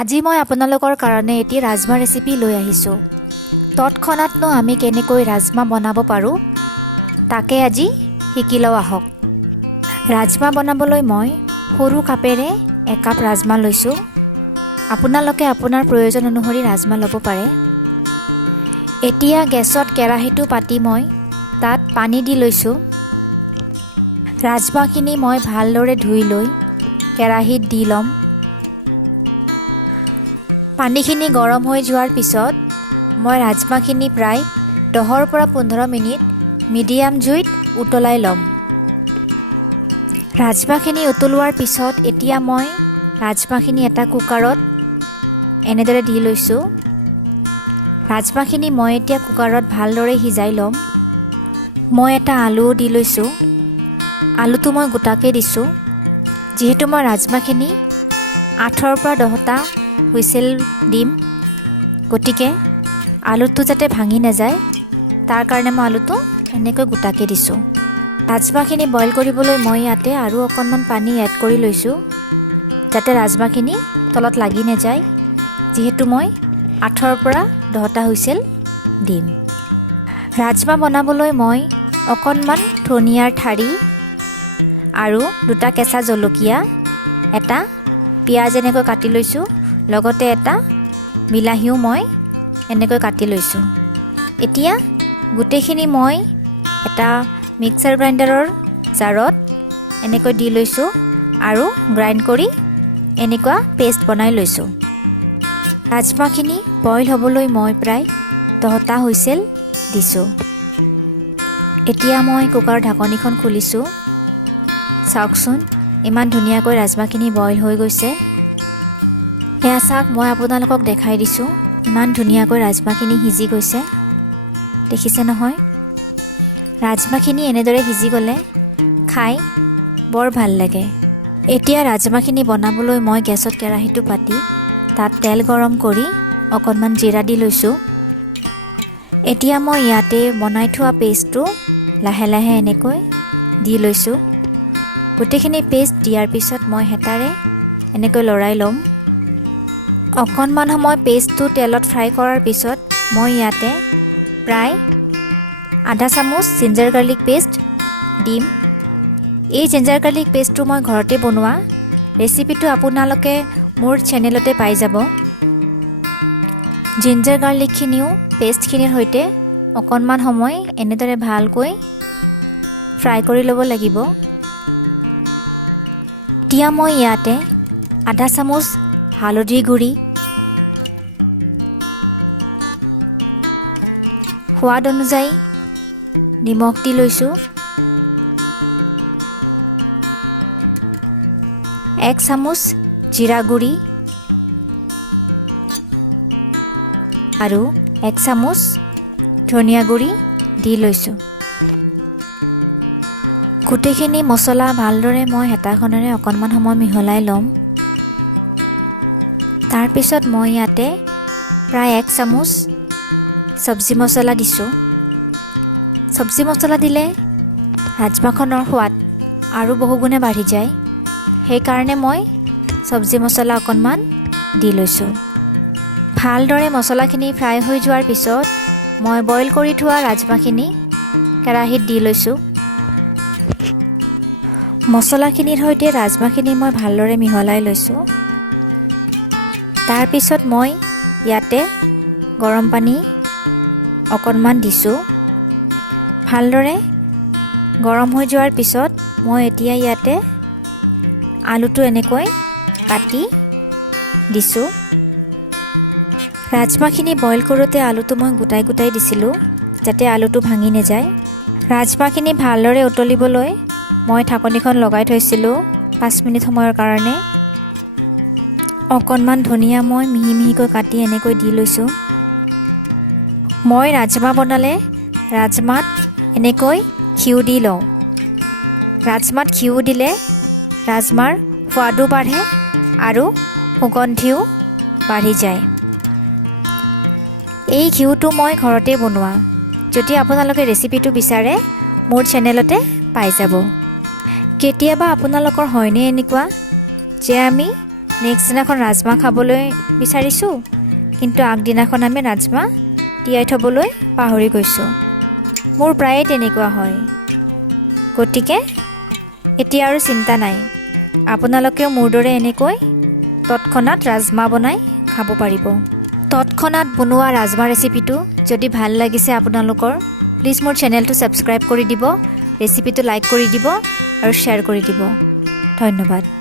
আজি মই আপোনালোকৰ কাৰণে এটি ৰাজমা ৰেচিপি লৈ আহিছোঁ। তৎক্ষণাতনো আমি কেনেকৈ ৰাজমা বনাব পাৰোঁ তাকে আজি শিকি লওঁ আহক। ৰাজমা বনাবলৈ মই সৰু কাপেৰে একাপ ৰাজমা লৈছোঁ। আপোনালোকে আপোনাৰ প্ৰয়োজন অনুসৰি ৰাজমা ল'ব পাৰে। এতিয়া গেছত কেৰাহীটো পাতি মই তাত পানী দি লৈছোঁ। ৰাজমাখিনি মই ভালদৰে ধুই লৈ কেৰাহীত দি ল'ম। পানীখিনি গৰম হৈ যোৱাৰ পিছত মই ৰাজমাখিনি প্ৰায় 10 পৰা 15 মিনিট মিডিয়াম জুইত উতলাই ল'ম। ৰাজমাখিনি উতলোৱাৰ পিছত এতিয়া মই ৰাজমাখিনি এটা কুকাৰত এনেদৰে দি লৈছোঁ। ৰাজমাখিনি মই এতিয়া কুকাৰত ভালদৰে সিজাই ল'ম। মই এটা আলুও দি লৈছোঁ। আলুটো মই গোটাকৈ দিছোঁ। যিহেতু মই ৰাজমাখিনি 8 পৰা 10টা হুইচেল দিম, গতিকে আলুটো যাতে ভাঙি নাযায় তাৰ কাৰণে মই আলুটো এনেকৈ গোটাকৈ দিছোঁ। ৰাজমাখিনি বইল কৰিবলৈ মই ইয়াতে আৰু অকণমান পানী এড কৰি লৈছোঁ যাতে ৰাজমাখিনি তলত লাগি নাযায়, যিহেতু মই 8 পৰা 10টা হুইচেল দিম। ৰাজমা বনাবলৈ মই অকণমান ধনিয়াৰ ঠাৰি আৰু 2টা কেঁচা জলকীয়া, এটা পিঁয়াজ এনেকৈ কাটি লৈছোঁ, লগতে এটা বিলাহীও মই এনেকৈ কাটি লৈছোঁ। এতিয়া গোটেইখিনি মই এটা মিক্সাৰ গ্ৰাইণ্ডাৰৰ জাৰত এনেকৈ দি লৈছোঁ আৰু গ্ৰাইণ্ড কৰি এনেকুৱা পেষ্ট বনাই লৈছোঁ। ৰাজমাখিনি বইল হ'বলৈ মই প্ৰায় 10টা হুইচেল দিছোঁ। এতিয়া মই কুকাৰৰ ঢাকনিখন খুলিছোঁ। চাওকচোন ইমান ধুনীয়াকৈ ৰাজমাখিনি বইল হৈ গৈছে। এয়া চাওক, মই আপোনালোকক দেখাই দিছোঁ ইমান ধুনীয়াকৈ ৰাজমাখিনি সিজি গৈছে। দেখিছে নহয়? ৰাজমাখিনি এনেদৰে সিজি গ'লে খাই বৰ ভাল লাগে। এতিয়া ৰাজমাখিনি বনাবলৈ মই গেছত কেৰাহীটো পাতি তাত তেল গৰম কৰি অকণমান জিৰা দি লৈছোঁ। এতিয়া মই ইয়াতে বনাই থোৱা পেষ্টটো লাহে লাহে এনেকৈ দি লৈছোঁ। গোটেইখিনি পেষ্ট দিয়াৰ পিছত মই হেতাৰে এনেকৈ লৰাই ল'ম। অকণমান সময় পেষ্টটো তেলত ফ্ৰাই কৰাৰ পিছত মই ইয়াতে প্ৰায় আধা চামুচ জিঞ্জাৰ গাৰ্লিক পেষ্ট দিম। এই জিঞ্জাৰ গাৰ্লিক পেষ্টটো মই ঘৰতে বনোৱা। ৰেচিপিটো আপোনালোকে মোৰ চেনেলতে পাই যাব। জিঞ্জাৰ গাৰ্লিকখিনিও পেষ্টখিনিৰ সৈতে অকণমান সময় এনেদৰে ভালকৈ ফ্ৰাই কৰি ল'ব লাগিব। এতিয়া মই ইয়াতে আধা চামুচ হালধি গুড়ি, সোৱাদ অনুযায়ী নিমখ দি লৈছোঁ, 1 চামুচ জিৰা গুড়ি আৰু 1 চামুচ ধনিয়া গুড়ি দি লৈছোঁ। গোটেইখিনি মছলা ভালদৰে মই হেতাখনেৰে অকণমান সময় মিহলাই ল'ম। তাৰপিছত মই ইয়াতে প্ৰায় 1 চামুচ চব্জি মছলা দিছোঁ। চব্জি মছলা দিলে ৰাজমাখনৰ সোৱাদ আৰু বহুগুণে বাঢ়ি যায়, সেইকাৰণে মই চব্জি মছলা অকণমান দি লৈছোঁ। ভালদৰে মছলাখিনি ফ্ৰাই হৈ যোৱাৰ পিছত মই বইল কৰি থোৱা ৰাজমাখিনি কেৰাহীত দি লৈছোঁ। মছলাখিনিৰ সৈতে ৰাজমাখিনি মই ভালদৰে মিহলাই লৈছোঁ। তাৰপিছত মই ইয়াতে গৰম পানী অকণমান দিছোঁ। ভালদৰে গৰম হৈ যোৱাৰ পিছত মই এতিয়া ইয়াতে আলুটো এনেকৈ কাটি দিছোঁ। ৰাজমাখিনি বইল কৰোঁতে আলুটো মই গোটাই গোটাই দিছিলোঁ যাতে আলুটো ভাঙি নাযায়। ৰাজমাখিনি ভালদৰে উতলিবলৈ মই ঢাকনিখন লগাই থৈছিলোঁ 5 মিনিট সময়ৰ কাৰণে। অকণমান ধনিয়া মই মিহি মিহিকৈ কাটি এনেকৈ দি লৈছোঁ। মই ৰাজমা বনালে ৰাজমাত এনেকৈ ঘিউ দি লওঁ। ৰাজমাত ঘিউ দিলে ৰাজমাৰ সোৱাদো বাঢ়ে আৰু সুগন্ধিও বাঢ়ি যায়। এই ঘিউটো মই ঘৰতে বনোৱা। যদি আপোনালোকে ৰেচিপিটো বিচাৰে মোৰ চেনেলতে পাই যাব। কেতিয়াবা আপোনালোকৰ হয়নে এনেকুৱা যে আমি নেক্সট দিনাখন ৰাজমা খাবলৈ বিচাৰিছোঁ, কিন্তু আগদিনাখন আমি ৰাজমা তিয়াই থ'বলৈ পাহৰি গৈছোঁ। মোৰ প্ৰায়ে তেনেকুৱা হয়। গতিকে এতিয়া আৰু চিন্তা নাই, আপোনালোকেও মোৰ দৰে এনেকৈ তৎক্ষণাত ৰাজমা বনাই খাব পাৰিব। তৎক্ষণাত বনোৱা ৰাজমা ৰেচিপিটো যদি ভাল লাগিছে আপোনালোকৰ, প্লিজ মোৰ চেনেলটো ছাবস্ক্ৰাইব কৰি দিব, ৰেচিপিটো লাইক কৰি দিব আৰু শ্বেয়াৰ কৰি দিব। ধন্যবাদ।